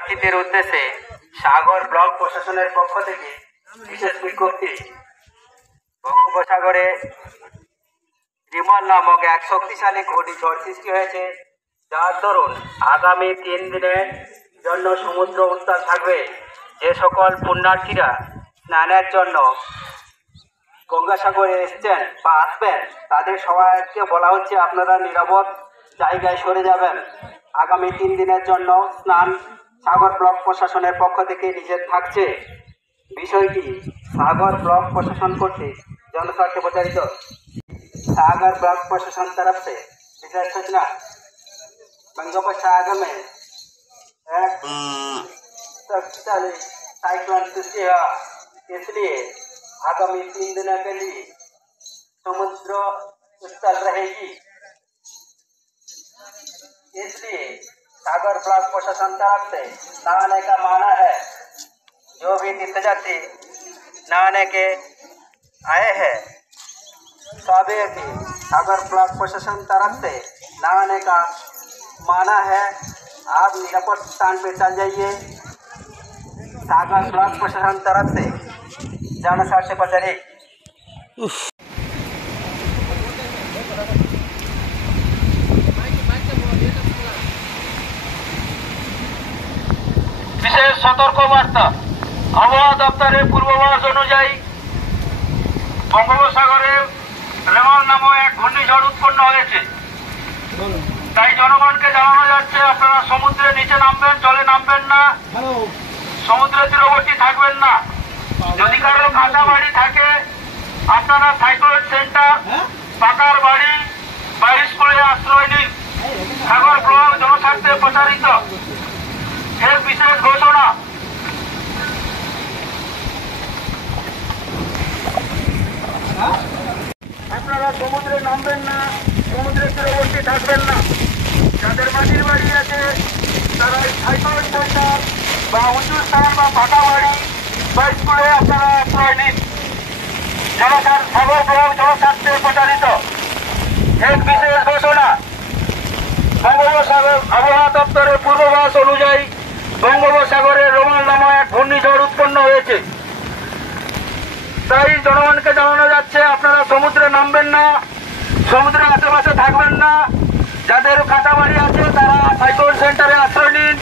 পুণ্যার্থীদের উদ্দেশ্যে সাগর ব্লক প্রশাসনের পক্ষ থেকে বিশেষ বিজ্ঞপ্তি। বঙ্গোপসাগরে রিমল নামক এক শক্তিশালী ঘূর্ণিঝড় সৃষ্টি হয়েছে, যার দরুন আগামী 3 দিনের জন্য সমুদ্র উত্তাল থাকবে। যে সকল পুণ্যার্থীরা স্নানের জন্য গঙ্গাসাগরে এসছেন বা আসবেন, তাদের সবাইকে বলা হচ্ছে আপনারা নিরাপদ জায়গায় সরে যাবেন। আগামী 3 দিনের জন্য স্নান সাগর ব্লক প্রশাসনের পক্ষ থেকে নিষেধ থাকছে। বিষয়টি सागर ब्लॉक प्रशासन कর্তৃক जनस्वार्थे प्रचारित। सागर ब्लॉक प्रशासन तरफ से विशेष सूचना। बंगोपसागर में एक शक्तिशाली साइक्लोन सृष्टि हुआ, इसलिए आगामी 3 दिनों के लिए समुद्र उत्ताल रहेगी। इसलिए सागर ब्लॉक प्रशासन तरफ से नहाने का माना है। जो भी तीर्थयात्री नहाने के आए हैं सभी की सागर ब्लॉक प्रशासन तरफ से नहाने का माना है। आप निरापद स्थान पे चल जाइए। सागर ब्लॉक प्रशासन तरफ से जनस्वार्थ प्रचारित। विशेष सतर्क बार्ता। আবহাওয়া দপ্তরের পূর্বাভাস অনুযায়ী বঙ্গোপসাগরে রেমল নামক এক ঘূর্ণিঝড় উৎপন্ন হয়েছে। তাই জনগণকে জানানো যাচ্ছে আপনারা সমুদ্রের নিচে নামবেন, জলে নামবেন না, সমুদ্রের তীরবর্তী থাকবেন না। যদি কারো কাঁচা বাড়ি থাকে আপনারা সাইক্লোন সেন্টার, পাকার বাড়ি বা স্কুলে আশ্রয় নিন। সাগর ব্লক জনস্বার্থে প্রচারিত এক বিশেষ ঘোষণা। আপনারা সমুদ্রে নামবেন না, সমুদ্রের তীরবর্তী থাকবেন না। যাদের মাটির বাড়ি আছে তারা সাইক্লোন সেন্টার বা উঁচু স্থান বা পাকা বাড়ি বা স্কুলে আপনারা আশ্রয় নিন। সাগর ব্লক জনস্বার্থে প্রচারিত এক বিশেষ ঘোষণা। বঙ্গোপসাগর আবহাওয়া দপ্তরের পূর্বাভাস অনুযায়ী বঙ্গোপসাগরে রেমল নামক এক ঘূর্ণিঝড় উৎপন্ন হয়েছে। তাই জনগণকে জানানো যাচ্ছে আপনারা সমুদ্রে নামবেন না, সমুদ্রের আশেপাশে থাকবেন না। যাদের কাঁচা বাড়ি আছে তারা সাইক্লোন সেন্টারে আশ্রয় নিন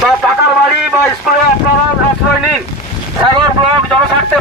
বা পাকার বাড়ি বা স্কুলে আপনারা আশ্রয় নিন। সাগর ব্লক জনস্বার্থে